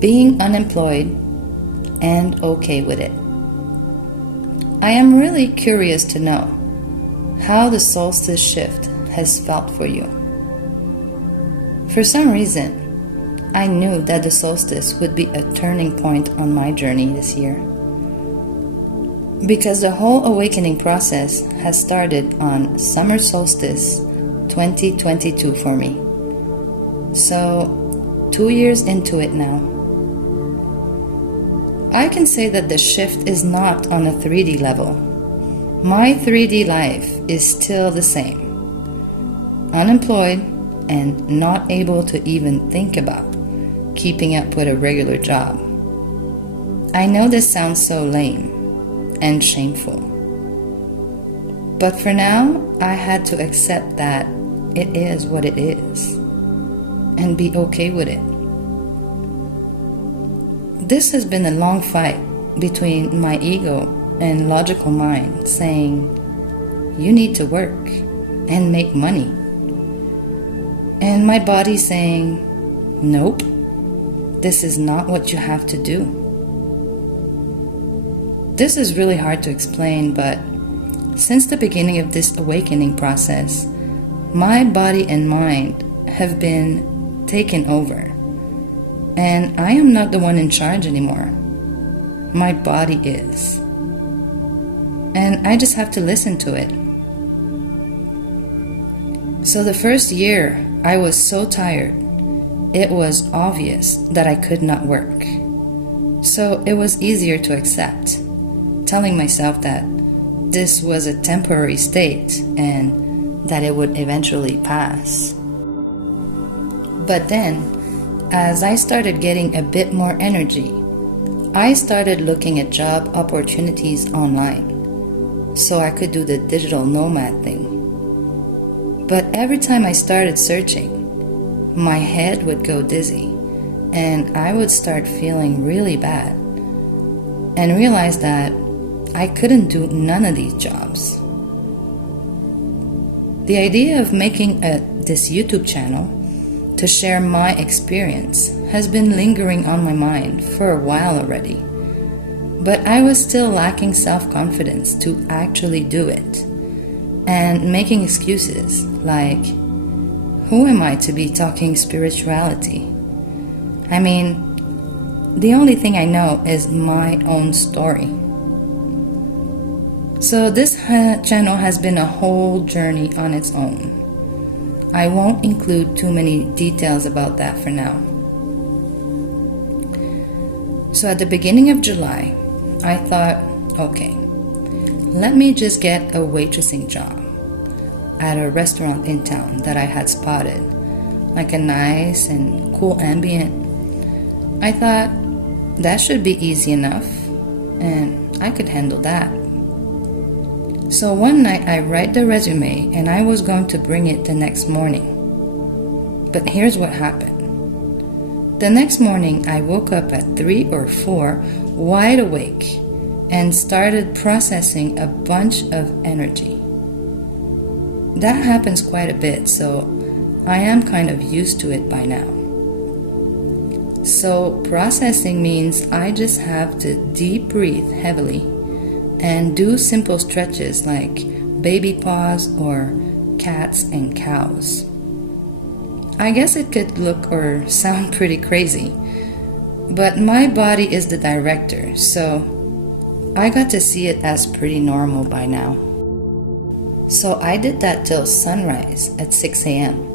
being unemployed and okay with it. I am really curious to know how the solstice shift has felt for you. For some reason, I knew that the solstice would be a turning point on my journey this year, because the whole awakening process has started on Summer Solstice 2022 for me. So, 2 years into it now. I can say that the shift is not on a 3D level. My 3D life is still the same. Unemployed and not able to even think about keeping up with a regular job. I know this sounds so lame and shameful, but for now I had to accept that it is what it is and be okay with it. This has been a long fight between my ego and logical mind saying, you need to work and make money, and my body saying, nope, this is not what you have to do. This is really hard to explain, but since the beginning of this awakening process, my body and mind have been taken over, and I am not the one in charge anymore. My body is. And I just have to listen to it. So the first year, I was so tired, it was obvious that I could not work. So it was easier to accept, telling myself that this was a temporary state and that it would eventually pass. But then, as I started getting a bit more energy, I started looking at job opportunities online so I could do the digital nomad thing. But every time I started searching, my head would go dizzy and I would start feeling really bad and realize that I couldn't do none of these jobs. The idea of making this YouTube channel to share my experience has been lingering on my mind for a while already, but I was still lacking self-confidence to actually do it and making excuses like, who am I to be talking spirituality? I mean, the only thing I know is my own story. So this channel has been a whole journey on its own. I won't include too many details about that for now. So at the beginning of July, I thought, okay, let me just get a waitressing job at a restaurant in town that I had spotted, like a nice and cool ambient. I thought that should be easy enough and I could handle that. So one night I write the resume and I was going to bring it the next morning. But here's what happened. The next morning I woke up at 3 or 4 wide awake and started processing a bunch of energy. That happens quite a bit, so I am kind of used to it by now. So processing means I just have to deep breathe heavily and do simple stretches like baby paws or cats and cows. I guess it could look or sound pretty crazy, but my body is the director, so I got to see it as pretty normal by now. So I did that till sunrise at 6 a.m.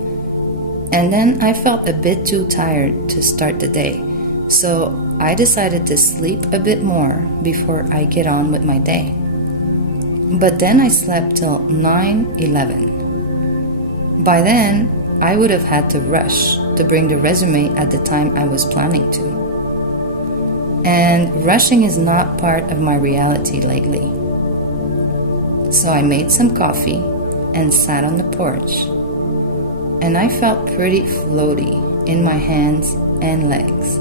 And then I felt a bit too tired to start the day, so I decided to sleep a bit more before I get on with my day. But then I slept till 9:11. By then, I would have had to rush to bring the resume at the time I was planning to. And rushing is not part of my reality lately. So I made some coffee and sat on the porch. And I felt pretty floaty in my hands and legs.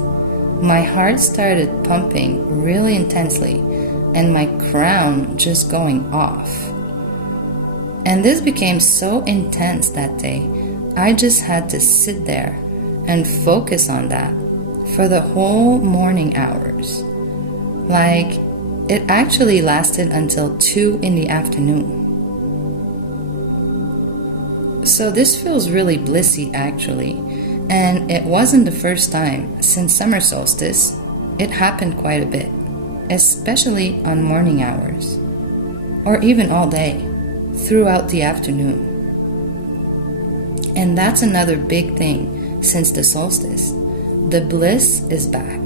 My heart started pumping really intensely and my crown just going off. And this became so intense that day, I just had to sit there and focus on that for the whole morning hours. Like, it actually lasted until 2 in the afternoon. So this feels really blissy actually, and it wasn't the first time since summer solstice. It happened quite a bit, especially on morning hours, or even all day, throughout the afternoon. And that's another big thing since the solstice. The bliss is back.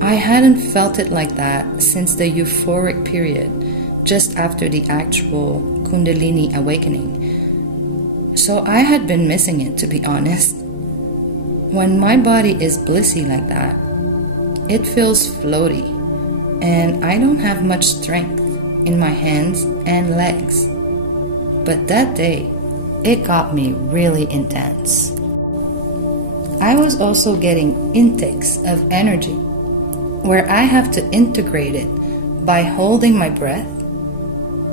I hadn't felt it like that since the euphoric period just after the actual Kundalini awakening. So I had been missing it, to be honest. When my body is blissy like that, it feels floaty, and I don't have much strength in my hands and legs. But that day, it got me really intense. I was also getting intakes of energy, where I have to integrate it by holding my breath,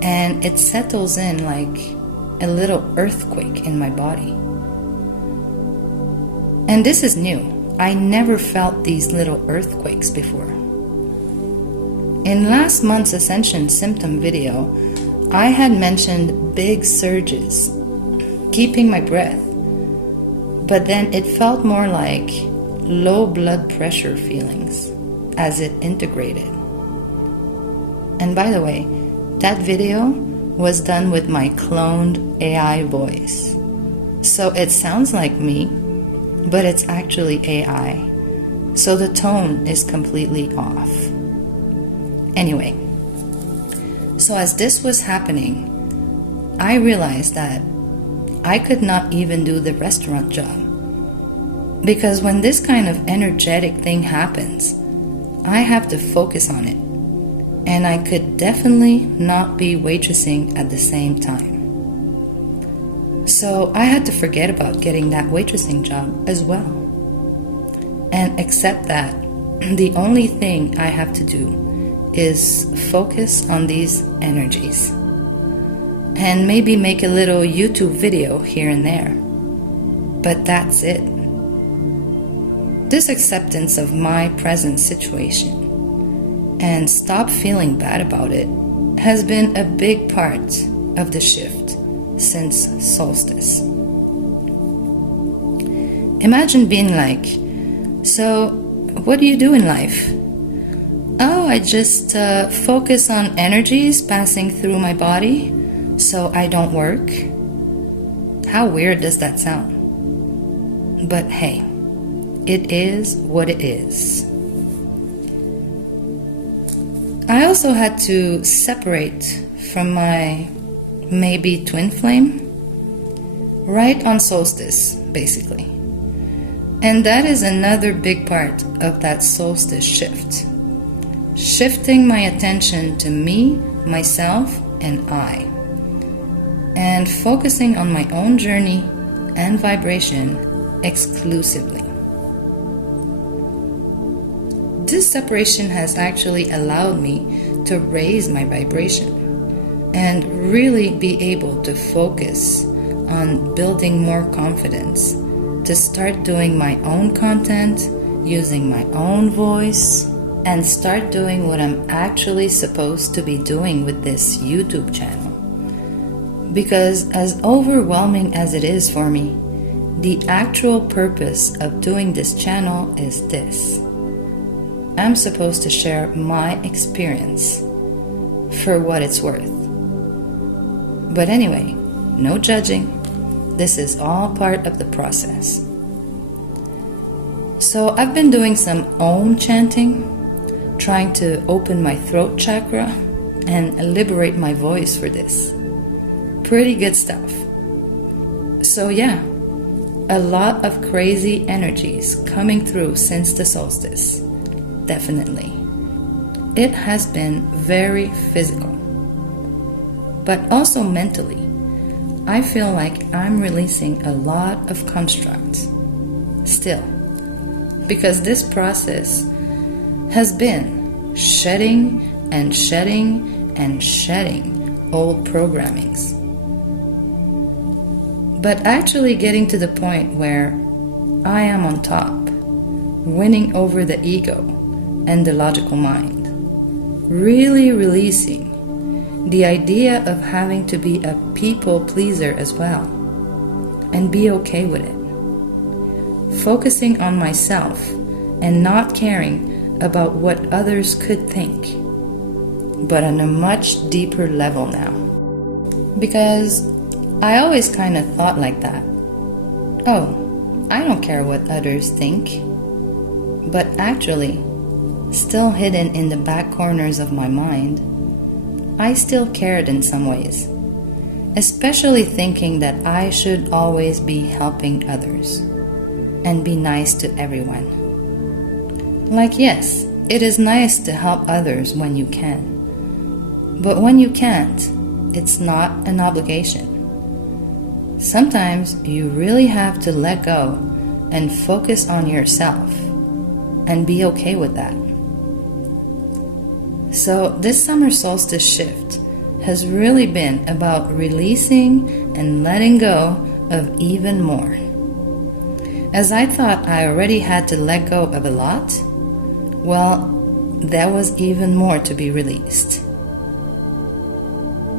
and it settles in like a little earthquake in my body. And this is new. I never felt these little earthquakes before. In last month's Ascension symptom video, I had mentioned big surges, keeping my breath, but then it felt more like low blood pressure feelings as it integrated. And by the way, that video was done with my cloned AI voice. So it sounds like me, but it's actually AI. So the tone is completely off. Anyway, so as this was happening, I realized that I could not even do the restaurant job. Because when this kind of energetic thing happens, I have to focus on it. And I could definitely not be waitressing at the same time. So I had to forget about getting that waitressing job as well. And accept that the only thing I have to do is focus on these energies. And maybe make a little YouTube video here and there. But that's it. This acceptance of my present situation and stop feeling bad about it has been a big part of the shift since solstice. Imagine being like, so what do you do in life? Oh, I just focus on energies passing through my body so I don't work. How weird does that sound? But hey, it is what it is. I also had to separate from my maybe twin flame right on solstice, basically. And that is another big part of that solstice shift. Shifting my attention to me, myself, and I. And focusing on my own journey and vibration exclusively. This separation has actually allowed me to raise my vibration and really be able to focus on building more confidence, to start doing my own content, using my own voice, and start doing what I'm actually supposed to be doing with this YouTube channel. Because as overwhelming as it is for me, the actual purpose of doing this channel is this. I'm supposed to share my experience for what it's worth. But anyway, no judging. This is all part of the process. So I've been doing some Om chanting, trying to open my throat chakra and liberate my voice for this. Pretty good stuff. So yeah, a lot of crazy energies coming through since the solstice. Definitely. It has been very physical. But also mentally, I feel like I'm releasing a lot of constructs. Still. Because this process has been shedding and shedding and shedding old programmings. But actually getting to the point where I am on top winning over the ego and the logical mind. Really releasing the idea of having to be a people pleaser as well, and be okay with it. Focusing on myself and not caring about what others could think, but on a much deeper level now. Because I always kind of thought like that. Oh, I don't care what others think. But actually, still hidden in the back corners of my mind, I still cared in some ways, especially thinking that I should always be helping others and be nice to everyone. Like, yes, it is nice to help others when you can, but when you can't, it's not an obligation. Sometimes you really have to let go and focus on yourself and be okay with that. So this summer solstice shift has really been about releasing and letting go of even more. As I thought I already had to let go of a lot, well, there was even more to be released.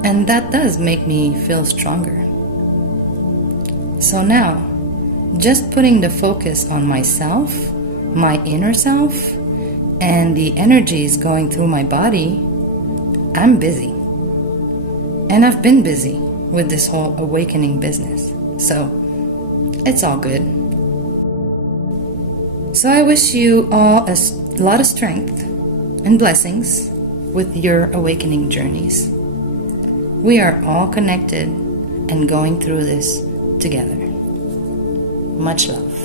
And that does make me feel stronger. So now, just putting the focus on myself, my inner self, and the energies going through my body, I'm busy. And I've been busy with this whole awakening business. So, it's all good. So I wish you all a lot of strength and blessings with your awakening journeys. We are all connected and going through this together. Much love.